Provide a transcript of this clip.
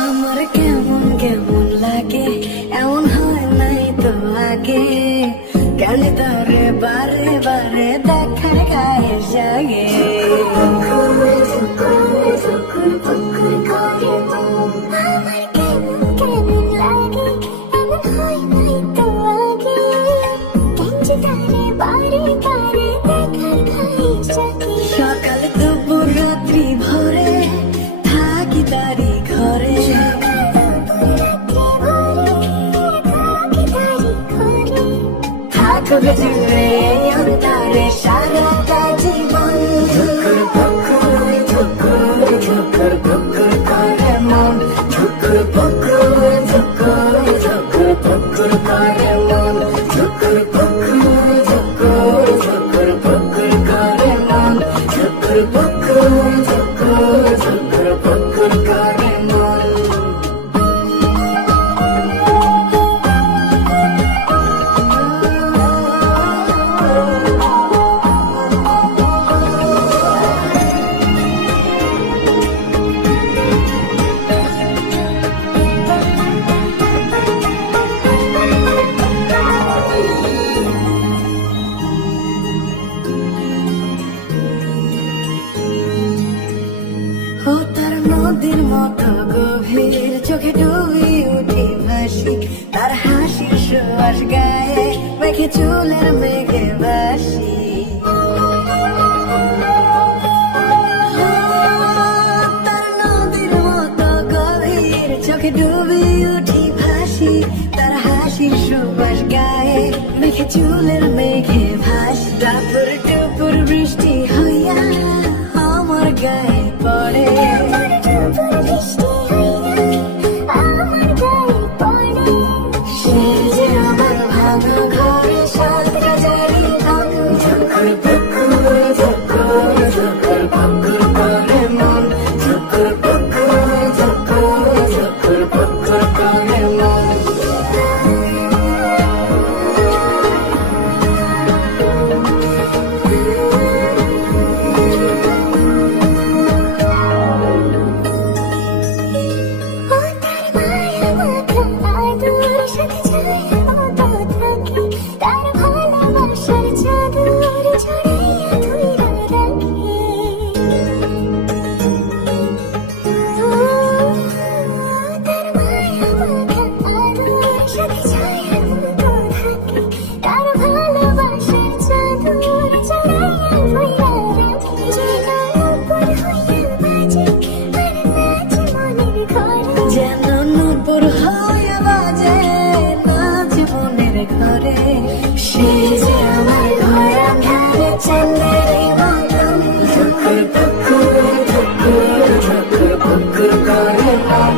আমার কেমন কেমন লাগে, এমন হয় নাই তো আগে, কেন তারে বারে বারে দেখার গায়ে জাগে। আমার কেমন কেমন লাগে, এমন হয় নাই তো আগে, কেন তারে বারে বারে দেখার গায়ে জাগে। সকাল দুপুর রাত্রি ভরে থাকি তারি ঘরে, থাকবে জুড়ে এই অন্তরে সারাটা জীবন। ঝুকুর পুকুর ঝুকুর ঝুকুর পুকুর করে মন, ঝুকুর পুকুর ঝুকুর ঝুকুর পুকুর করে মন, ঝুকুর পুকুর ঝুকুর ঝুকুর পুকুর করে মন, ঝুকুর পুকুর ঝুকুর ঝুকুর পুকুর করে মন। ও তার নদীর মতো গভীর, চোখে ডুবি উঠি ভাসি, তার হাসির সুবাস গায়ে মেঘে চুলের মেঘে ভাসি। তার নদীর মতো গভীর, চোখে ডুবি উঠি ভাসি, তার হাসির সুবাস গায়ে মেঘে চুলের মেঘে ভাসি। টাপুর টুপুর বৃষ্টি হইয়া আমার গায়ে পড়ে, সে যে আমার ভাঙা ঘরে সাতটা জারি ভাঙ। ঝুকুর পুকুর ঝুকুর ঝুকুর পুকুর করে মন, ঝুকুর পুকুর ঝুকুর ঝুকুর পুকুর করে মন। যেন নূপুর হয়ে বাজে নাচ মনের ঘরে, সে যে আমার ঘর ঘরে চন্দ্রের মতন। ঝুকুর পুকুর ঝুকুর ঝুকুর পুকুর করে মন,